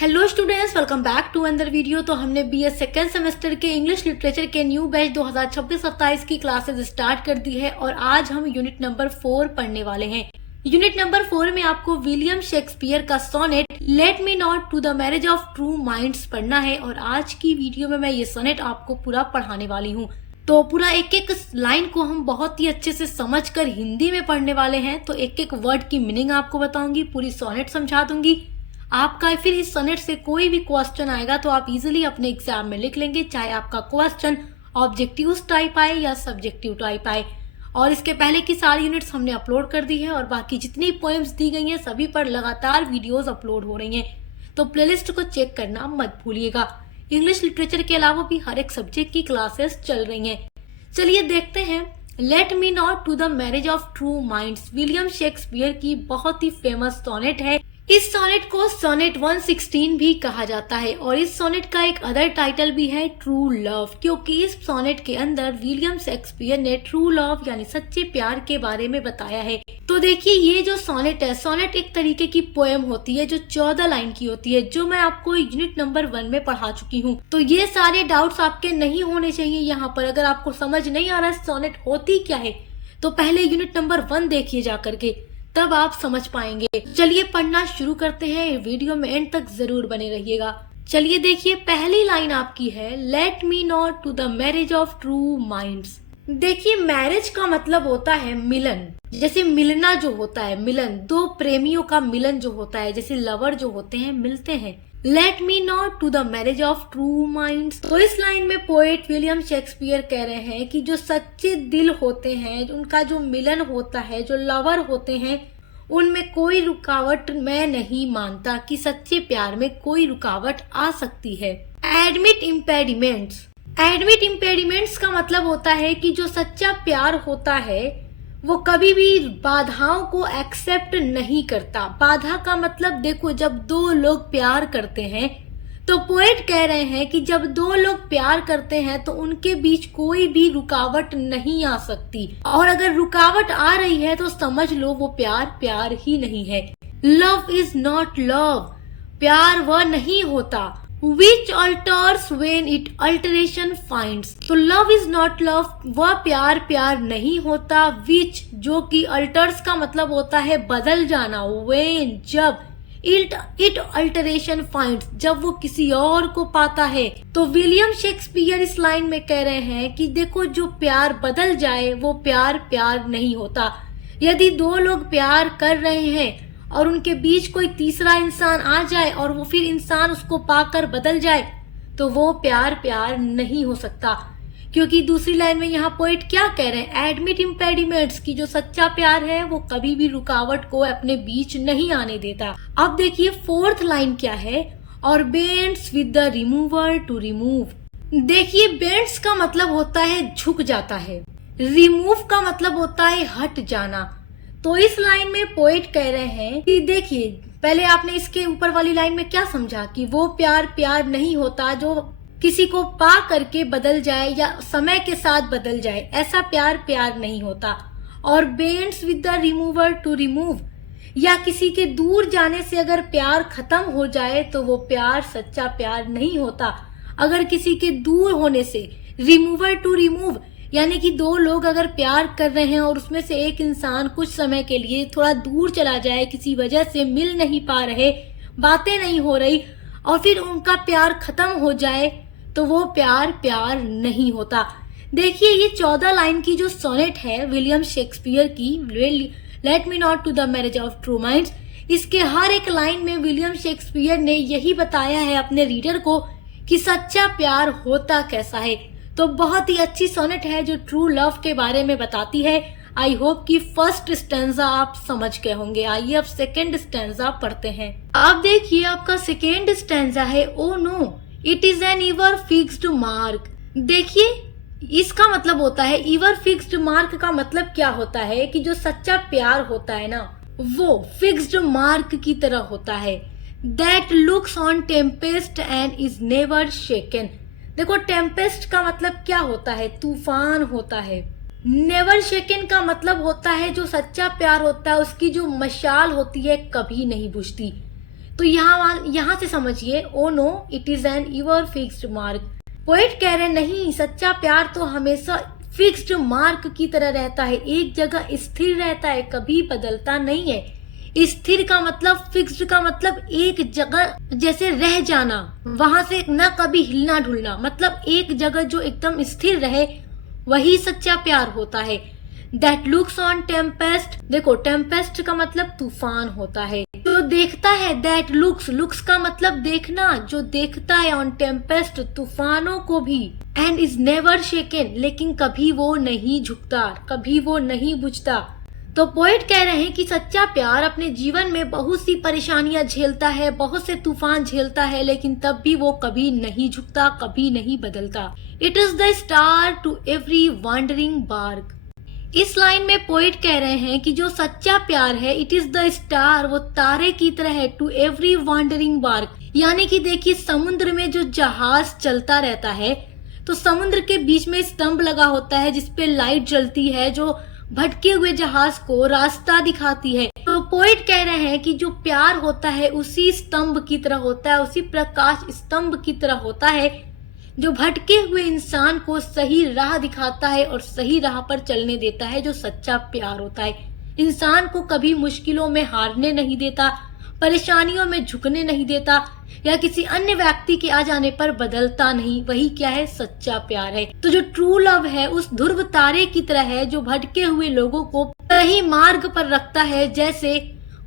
Hello students, welcome back to another video. तो हमने BA second semester के English literature के न्यू बैच 2026-27 की क्लासेस स्टार्ट कर दी है और आज हम यूनिट नंबर 4 पढ़ने वाले हैं। यूनिट नंबर 4 में आपको विलियम शेक्सपियर का sonnet let me not to the marriage of true minds पढ़ना है और आज की वीडियो में मैं ये सोनेट आपको पूरा पढ़ाने वाली हूँ। तो पूरा एक एक लाइन को हम बहुत ही अच्छे से समझकर हिंदी में पढ़ने वाले हैं। तो एक एक वर्ड की मीनिंग आपको बताऊंगी, पूरी सोनेट समझा दूंगी। आपका फिर इस सोनेट से कोई भी क्वेश्चन आएगा तो आप इजीली अपने एग्जाम में लिख लेंगे, चाहे आपका क्वेश्चन ऑब्जेक्टिव टाइप आए या सब्जेक्टिव टाइप आए। और इसके पहले की सारी यूनिट्स हमने अपलोड कर दी है और बाकी जितनी पोएम्स दी गई हैं सभी पर लगातार वीडियोस अपलोड हो रही हैं, तो प्लेलिस्ट को चेक करना मत भूलिएगा। इंग्लिश लिटरेचर के अलावा भी हर एक सब्जेक्ट की क्लासेस चल रही हैं। चलिए देखते हैं। Let me not to the marriage of true minds William Shakespeare की बहुत ही फेमस सोनेट है। इस सोनेट को सोनेट 116 भी कहा जाता है और इस सोनेट का एक अदर टाइटल भी है ट्रू लव, क्योंकि इस सोनेट के अंदर विलियम शेक्सपियर ने ट्रू लव यानी सच्चे प्यार के बारे में बताया है। तो देखिए, ये जो सोनेट है, सोनेट एक तरीके की पोएम होती है जो 14 लाइन की होती है, जो मैं आपको यूनिट नंबर 1 में पढ़ा चुकी हूँ। तो ये सारे डाउट्स आपके नहीं होने चाहिए यहाँ पर। अगर आपको समझ नहीं आ रहा है सोनेट होती क्या है तो पहले यूनिट नंबर 1 देखिए जा करके, तब आप समझ पाएंगे। चलिए पढ़ना शुरू करते हैं, वीडियो में एंड तक जरूर बने रहिएगा। चलिए देखिए, पहली लाइन आपकी है let me not to the marriage of true minds. देखिए, मैरिज का मतलब होता है मिलन, जैसे मिलना जो होता है, मिलन दो प्रेमियों का मिलन जो होता है, जैसे लवर जो होते हैं मिलते हैं। Let me not to the marriage of true minds. तो इस लाइन में पोएट विलियम शेक्सपियर कह रहे हैं कि जो सच्चे दिल होते हैं, उनका जो मिलन होता है, जो लवर होते हैं, उनमें कोई रुकावट मैं नहीं मानता कि सच्चे प्यार में कोई रुकावट आ सकती है। Admit impediments. एडमिट इम्पेडिमेंट्स का मतलब होता है कि जो सच्चा प्यार होता है वो कभी भी बाधाओं को एक्सेप्ट नहीं करता। बाधा का मतलब देखो, जब दो लोग प्यार करते हैं तो पोएट कह रहे हैं कि जब दो लोग प्यार करते हैं तो उनके बीच कोई भी रुकावट नहीं आ सकती, और अगर रुकावट आ रही है तो समझ लो वो प्यार प्यार ही नहीं है। लव इज नॉट लव, प्यार वह नहीं होता which alters when it alteration finds। तो love is not love, वह प्यार प्यार नहीं होता। which जो कि alters का मतलब होता है बदल जाना, when जब, it alteration finds जब वो किसी और को पाता है। तो विलियम शेक्सपियर इस लाइन में कह रहे हैं कि देखो, जो प्यार बदल जाए वो प्यार प्यार नहीं होता। यदि दो लोग प्यार कर रहे हैं और उनके बीच कोई तीसरा इंसान आ जाए और वो फिर इंसान उसको पाकर बदल जाए तो वो प्यार प्यार नहीं हो सकता। क्योंकि दूसरी लाइन में यहाँ पोएट क्या कह रहे हैं, एडमिट इम्पेडिमेंट्स की जो सच्चा प्यार है वो कभी भी रुकावट को अपने बीच नहीं आने देता। अब देखिए फोर्थ लाइन क्या है, और bends with the remover to remove. देखिए, बेंड्स का मतलब होता है झुक जाता है, रिमूव का मतलब होता है हट जाना। तो इस लाइन में पोएट कह रहे हैं कि देखिए, पहले आपने इसके ऊपर वाली लाइन में क्या समझा कि वो प्यार प्यार नहीं होता जो किसी को पा करके बदल जाए या समय के साथ बदल जाए, ऐसा प्यार प्यार नहीं होता। और bends with the remover to remove, या किसी के दूर जाने से अगर प्यार खत्म हो जाए तो वो प्यार सच्चा प्यार नहीं होता। अगर किसी के दूर होने से, रिमूवर टू रिमूव यानी कि दो लोग अगर प्यार कर रहे हैं और उसमें से एक इंसान कुछ समय के लिए थोड़ा दूर चला जाए, किसी वजह से मिल नहीं पा रहे, बातें नहीं हो रही, और फिर उनका प्यार खत्म हो जाए तो वो प्यार प्यार नहीं होता। देखिए, ये 14 लाइन की जो सोनेट है विलियम शेक्सपियर की, let me not to the marriage of true minds, इसके हर एक लाइन में विलियम शेक्सपियर ने यही बताया है अपने रीडर को कि सच्चा प्यार होता कैसा है। तो बहुत ही अच्छी सोनेट है जो ट्रू लव के बारे में बताती है। आई होप कि फर्स्ट स्टैंजा आप समझ गए होंगे। आइए अब सेकेंड स्टैंजा पढ़ते हैं। अब देखिए, आपका सेकेंड स्टैंजा है oh no it is an ever fixed mark. देखिए, इसका मतलब होता है, एवर फिक्स्ड मार्क का मतलब क्या होता है कि जो सच्चा प्यार होता है ना, वो फिक्स्ड मार्क की तरह होता है। That looks on tempest and is never shaken. देखो, टेम्पेस्ट का मतलब क्या होता है, तूफान होता है। नेवर शेकन का मतलब होता है जो सच्चा प्यार होता है उसकी जो मशाल होती है कभी नहीं बुझती। तो यहाँ से समझिए, oh no it is an ever fixed mark. Poet कह रहे नहीं, सच्चा प्यार तो हमेशा फिक्स्ड मार्क की तरह रहता है, एक जगह स्थिर रहता है, कभी बदलता नहीं है। स्थिर का मतलब, फिक्स्ड का मतलब एक जगह जैसे रह जाना, वहां से न कभी हिलना ढुलना, मतलब एक जगह जो एकदम स्थिर रहे, वही सच्चा प्यार होता है। दैट लुक्स ऑन टेम्पेस्ट, देखो टेम्पेस्ट का मतलब तूफान होता है, जो देखता है। दैट लुक्स का मतलब देखना, जो देखता है ऑन टेम्पेस्ट तूफानों को भी। एंड इज नेवर शेकन, लेकिन कभी वो नहीं झुकता, कभी वो नहीं बुझता। तो पोएट कह रहे हैं कि सच्चा प्यार अपने जीवन में बहुत सी परेशानियां झेलता है, बहुत से तूफान झेलता है, लेकिन तब भी वो कभी नहीं झुकता, कभी नहीं बदलता। It is the star to every wandering bark. इस लाइन में पोएट कह रहे हैं कि जो सच्चा प्यार है, इट इज द स्टार, वो तारे की तरह है, टू एवरी वॉन्डरिंग बार्क। यानी कि देखिए, समुद्र में जो जहाज चलता रहता है, तो समुद्र के बीच में स्तंभ लगा होता है जिसपे लाइट जलती है, जो भटके हुए जहाज को रास्ता दिखाती है। तो पोएट कह रहे हैं कि जो प्यार होता है उसी स्तंभ की तरह होता है, उसी प्रकाश स्तंभ की तरह होता है, जो भटके हुए इंसान को सही राह दिखाता है और सही राह पर चलने देता है, जो सच्चा प्यार होता है। इंसान को कभी मुश्किलों में हारने नहीं देता, परेशानियों में झुकने नहीं देता, या किसी अन्य व्यक्ति के आ जाने पर बदलता नहीं। वही क्या है, सच्चा प्यार है। तो जो ट्रू लव है उस ध्रुव तारे की तरह है, जो भटके हुए लोगों को सही मार्ग पर रखता है, जैसे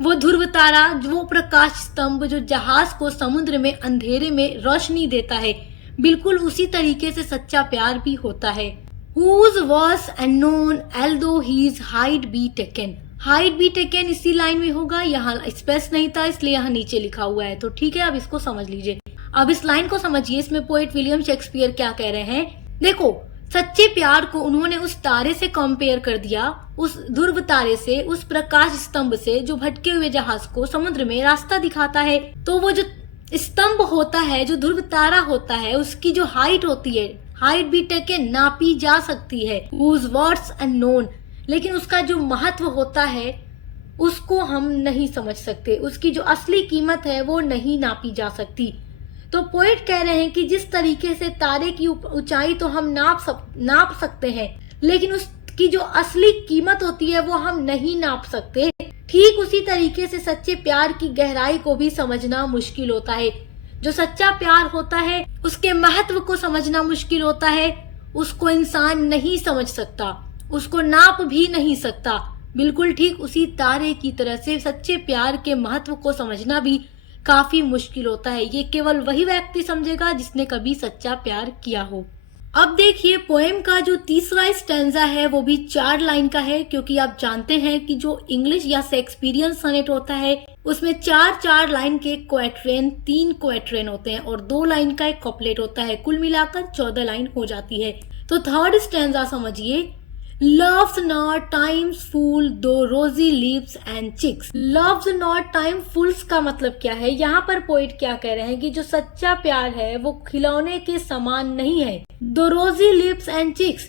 वो ध्रुव तारा, वो प्रकाश स्तंभ जो जहाज को समुद्र में अंधेरे में रोशनी देता है, बिल्कुल उसी तरीके से सच्चा प्यार भी होता है। Whose was unknown although his height be taken, height भी टेकन इसी लाइन में होगा, यहाँ स्पेस नहीं था इसलिए यहाँ नीचे लिखा हुआ है। तो ठीक है, अब इसको समझ लीजिए। अब इस लाइन को समझिए, इसमें पोएट विलियम शेक्सपियर क्या कह रहे हैं। देखो, सच्चे प्यार को उन्होंने उस तारे से कंपेयर कर दिया, उस ध्रुव तारे से, उस प्रकाश स्तंभ से, जो भटके हुए जहाज को समुद्र में रास्ता दिखाता है। तो वो जो स्तंभ होता है, जो ध्रुव तारा होता है, उसकी जो हाइट होती है, हाइट भी टेकन, नापी जा सकती है। Whose was unknown, लेकिन उसका जो महत्व होता है उसको हम नहीं समझ सकते, उसकी जो असली कीमत है वो नहीं नापी जा सकती। तो पोएट कह रहे हैं कि जिस तरीके से तारे की ऊंचाई तो हम नाप सकते हैं, लेकिन उसकी जो असली कीमत होती है वो हम नहीं नाप सकते। ठीक उसी तरीके से सच्चे प्यार की गहराई को भी समझना मुश्किल होता है। जो सच्चा प्यार होता है उसके महत्व को समझना मुश्किल होता है, उसको इंसान नहीं समझ सकता, उसको नाप भी नहीं सकता। बिल्कुल ठीक उसी तारे की तरह से सच्चे प्यार के महत्व को समझना भी काफी मुश्किल होता है। ये केवल वही व्यक्ति समझेगा जिसने कभी सच्चा प्यार किया हो। अब देखिए, पोएम का जो तीसरा स्टैंजा है वो भी 4 लाइन का है, क्योंकि आप जानते हैं कि जो इंग्लिश या शेक्सपियरियन सनेट होता है उसमें 4 लाइन के क्वैट्रेन, 3 क्वैट्रेन होते हैं और 2 लाइन का एक कॉपलेट होता है। कुल मिलाकर 14 लाइन हो जाती है। तो थर्ड स्टैंजा समझिए, Love's not time's full though rosy lips and cheeks। Love's not time fools का मतलब क्या है? यहाँ पर पोइट क्या कह रहे हैं कि जो सच्चा प्यार है वो खिलौने के समान नहीं है। Though rosy lips and cheeks,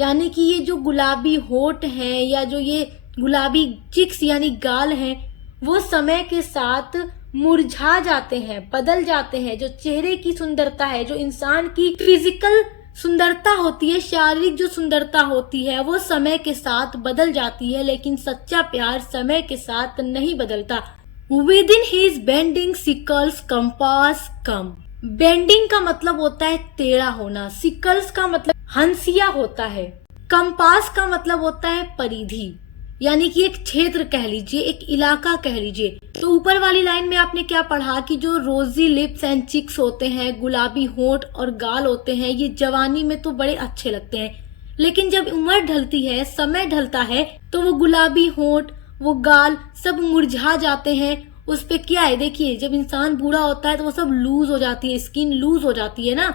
यानी कि ये जो गुलाबी होठ हैं या जो ये गुलाबी चिक्स यानी गाल हैं, वो समय के साथ मुरझा जाते हैं, बदल जाते हैं। जो चेहरे की सुंदरता है, जो इंसान की फिजिकल सुंदरता होती है, शारीरिक जो सुंदरता होती है, वो समय के साथ बदल जाती है, लेकिन सच्चा प्यार समय के साथ नहीं बदलता। Within his bending sickles compass come। Bending का मतलब होता है टेढ़ा होना, सिकल्स का मतलब हंसिया होता है, कंपास का मतलब होता है परिधि, यानी कि एक क्षेत्र कह लीजिए, एक इलाका कह लीजिए। तो ऊपर वाली लाइन में आपने क्या पढ़ा कि जो रोजी लिप्स एंड चिक्स होते हैं, गुलाबी होंठ और गाल होते हैं, ये जवानी में तो बड़े अच्छे लगते हैं, लेकिन जब उम्र ढलती है, समय ढलता है, तो वो गुलाबी होंठ, वो गाल सब मुरझा जाते हैं। उस पे क्या है, देखिए जब इंसान बूढ़ा होता है तो वो सब लूज हो जाती है, स्किन लूज हो जाती है ना।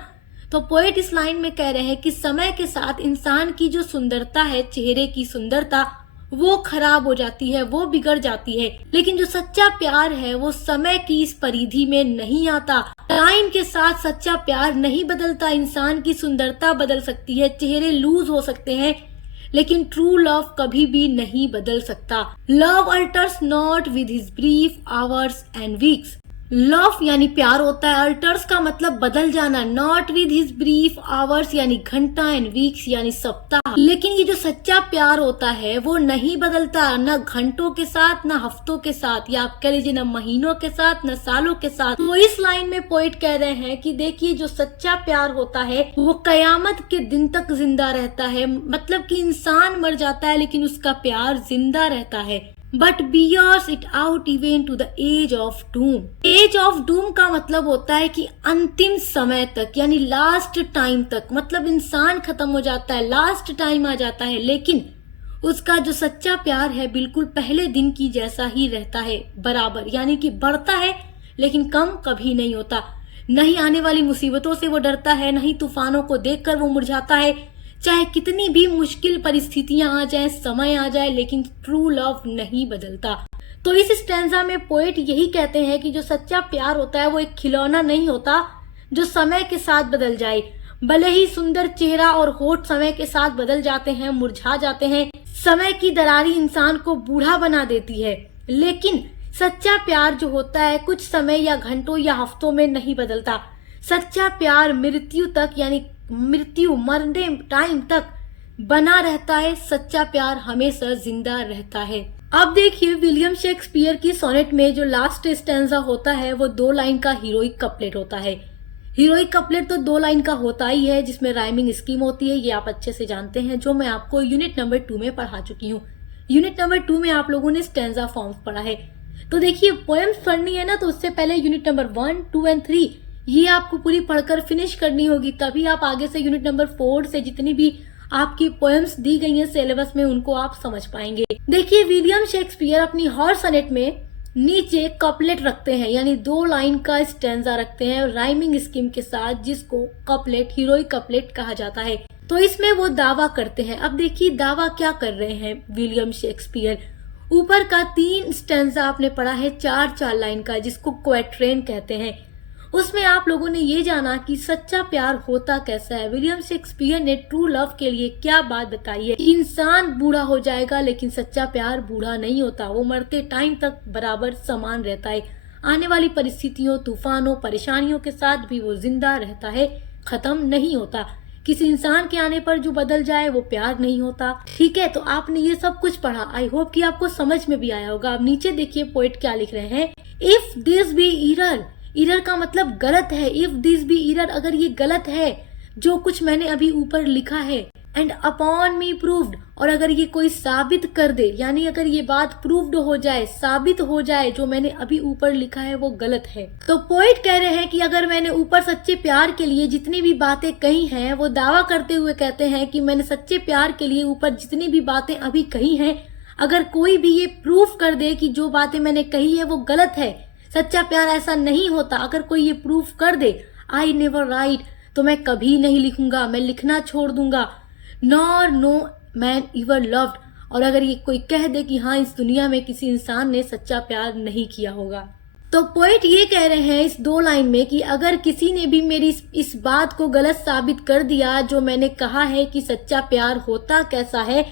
तो पोएट इस लाइन में कह रहे हैं कि समय के साथ इंसान की जो सुंदरता है, चेहरे की सुंदरता, वो खराब हो जाती है, वो बिगड़ जाती है, लेकिन जो सच्चा प्यार है वो समय की इस परिधि में नहीं आता। टाइम के साथ सच्चा प्यार नहीं बदलता, इंसान की सुंदरता बदल सकती है, चेहरे लूज हो सकते हैं, लेकिन ट्रू लव कभी भी नहीं बदल सकता। Love altars not with his brief hours and weeks. Love यानी प्यार होता है, अल्टर्स का मतलब बदल जाना, not with his brief hours यानी घंटा, एंड वीक्स यानी सप्ताह। लेकिन ये जो सच्चा प्यार होता है वो नहीं बदलता, न घंटों के साथ, न हफ्तों के साथ, या आप कह लीजिए न महीनों के साथ, न सालों के साथ। तो इस लाइन में पोइट कह रहे हैं कि देखिए जो सच्चा प्यार होता है वो कयामत के दिन तक जिंदा रहता है। मतलब कि इंसान मर जाता है लेकिन उसका प्यार जिंदा रहता है। But bears it out even to the edge of doom. Edge of doom का मतलब होता है कि अंतिम समय तक, यानी लास्ट टाइम तक। मतलब इंसान खत्म हो जाता है, लास्ट टाइम आ जाता है, लेकिन उसका जो सच्चा प्यार है बिल्कुल पहले दिन की जैसा ही रहता है, बराबर। यानी कि बढ़ता है लेकिन कम कभी नहीं होता। नहीं आने वाली मुसीबतों से वो डरता है, नहीं तूफानों को देखकर वो मुरझाता है, चाहे कितनी भी मुश्किल परिस्थितियां आ जाए, समय आ जाए, लेकिन ट्रू लव नहीं बदलता। तो इस स्टैंजा में पोएट यही कहते हैं कि जो सच्चा प्यार होता है वो एक खिलौना नहीं होता जो समय के साथ बदल जाए। भले ही सुंदर चेहरा और होठ समय के साथ बदल जाते हैं, मुरझा जाते हैं, समय की दरारी इंसान को बूढ़ा बना देती है, लेकिन सच्चा प्यार जो होता है कुछ समय या घंटों या हफ्तों में नहीं बदलता। सच्चा प्यार मृत्यु तक, यानी मृत्यु मरने टाइम तक बना रहता है। सच्चा प्यार हमेशा जिंदा रहता है। अब देखिए विलियम शेक्सपियर की सोनेट में जो लास्ट स्टैंजा होता है वो 2 लाइन का हीरोइक कपलेट होता है। हीरोइक कपलेट तो 2 लाइन का होता ही है जिसमें राइमिंग स्कीम होती है, ये आप अच्छे से जानते हैं, जो मैं आपको यूनिट नंबर 2 में पढ़ा चुकी हूँ। यूनिट नंबर 2 में आप लोगों ने स्टैंजा फॉर्म्स पढ़ा है। तो देखिए पोएम्स पढ़नी है ना, तो उससे पहले यूनिट नंबर 1, 2 एंड 3 ये आपको पूरी पढ़कर फिनिश करनी होगी, तभी आप आगे से यूनिट नंबर 4 से जितनी भी आपकी पोएम्स दी गई हैं सिलेबस में उनको आप समझ पाएंगे। देखिए विलियम शेक्सपियर अपनी हर सनेट में नीचे कपलेट रखते हैं, यानी 2 लाइन का स्टैंजा रखते हैं राइमिंग स्कीम के साथ, जिसको कपलेट, हीरोइक कपलेट कहा जाता है। तो इसमें वो दावा करते हैं। अब देखिए दावा क्या कर रहे हैं विलियम शेक्सपियर। ऊपर का 3 स्टैंजा आपने पढ़ा है 4-4 लाइन का, जिसको क्वैट्रेन कहते हैं। उसमें आप लोगों ने ये जाना कि सच्चा प्यार होता कैसा है। विलियम शेक्सपियर ने ट्रू लव के लिए क्या बात बताई है। इंसान बूढ़ा हो जाएगा लेकिन सच्चा प्यार बूढ़ा नहीं होता, वो मरते टाइम तक बराबर समान रहता है। आने वाली परिस्थितियों, तूफानों, परेशानियों के साथ भी वो जिंदा रहता है, खत्म नहीं होता। किसी इंसान के आने पर जो बदल जाए वो प्यार नहीं होता। ठीक है, तो आपने ये सब कुछ पढ़ा, आई होप कि आपको समझ में भी आया होगा। अब नीचे देखिए पोएट क्या लिख रहे हैं। If this be error, error का मतलब गलत है। इफ दिस बी इरर, अगर ये गलत है जो कुछ मैंने अभी ऊपर लिखा है, एंड अपॉन मी प्रूव्ड, और अगर ये कोई साबित कर दे, यानी अगर ये बात प्रूव्ड हो जाए, साबित हो जाए, जो मैंने अभी ऊपर लिखा है वो गलत है। तो पोएट कह रहे हैं कि अगर मैंने ऊपर सच्चे प्यार के लिए जितनी भी बातें कही हैं, वो दावा करते हुए कहते हैं कि मैंने सच्चे प्यार के लिए ऊपर जितनी भी बातें अभी कही हैं, अगर कोई भी ये प्रूफ कर दे कि जो बातें मैंने कही है वो गलत है, सच्चा प्यार ऐसा नहीं होता, अगर कोई ये प्रूफ कर दे, आई नेवर राइट, तो मैं कभी नहीं लिखूंगा, मैं लिखना छोड़ दूंगा। Nor no man ever loved, और अगर ये कोई कह दे कि हाँ इस दुनिया में किसी इंसान ने सच्चा प्यार नहीं किया होगा। तो पोएट ये कह रहे हैं इस 2 लाइन में कि अगर किसी ने भी मेरी इस बात को गलत साबित कर दिया जो मैंने कहा है कि सच्चा प्यार होता कैसा है,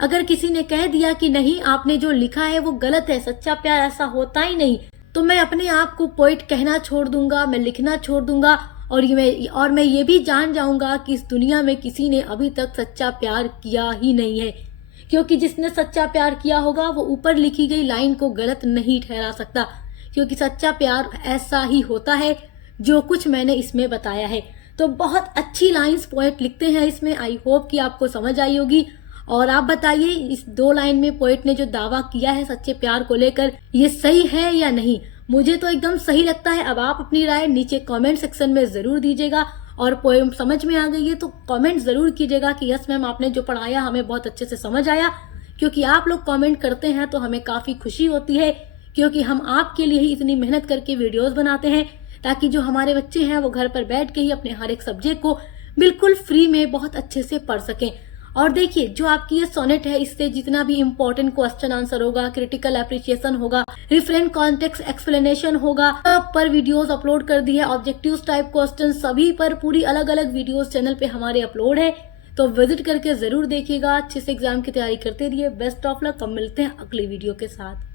अगर किसी ने कह दिया कि नहीं आपने जो लिखा है वो गलत है, सच्चा प्यार ऐसा होता ही नहीं, तो मैं अपने आप को पोएट कहना छोड़ दूंगा, मैं लिखना छोड़ दूंगा, और मैं ये भी जान जाऊंगा कि इस दुनिया में किसी ने अभी तक सच्चा प्यार किया ही नहीं है, क्योंकि जिसने सच्चा प्यार किया होगा वो ऊपर लिखी गई लाइन को गलत नहीं ठहरा सकता, क्योंकि सच्चा प्यार ऐसा ही होता है जो कुछ मैंने इसमें बताया है। तो बहुत अच्छी लाइंस पोएट लिखते हैं इसमें, आई होप कि आपको समझ आई होगी। और आप बताइए इस 2 लाइन में पोएट ने जो दावा किया है सच्चे प्यार को लेकर, ये सही है या नहीं। मुझे तो एकदम सही लगता है। अब आप अपनी राय नीचे कमेंट सेक्शन में जरूर दीजिएगा, और पोएम समझ में आ गई है तो कमेंट जरूर कीजिएगा कि यस मैम आपने जो पढ़ाया हमें बहुत अच्छे से समझ आया, क्योंकि आप लोग कमेंट करते हैं तो हमें काफी खुशी होती है, क्योंकि हम आपके लिए ही इतनी मेहनत करके वीडियोस बनाते हैं, ताकि जो हमारे बच्चे हैं वो घर पर बैठ के ही अपने हर एक सब्जेक्ट को बिल्कुल फ्री में बहुत अच्छे से पढ़ सकें। और देखिए जो आपकी ये सोनेट है, इससे जितना भी इम्पोर्टेंट क्वेश्चन आंसर होगा, क्रिटिकल एप्रिसिएशन होगा, रेफरेंस कॉन्टेक्स्ट एक्सप्लेनेशन होगा, सब पर वीडियोस अपलोड कर दी है। ऑब्जेक्टिव्स टाइप क्वेश्चन सभी पर पूरी अलग अलग वीडियोस चैनल पे हमारे अपलोड है, तो विजिट करके जरूर देखिएगा। अच्छे से एग्जाम की तैयारी करते रहिए। Best of luck. अब मिलते हैं अगली वीडियो के साथ।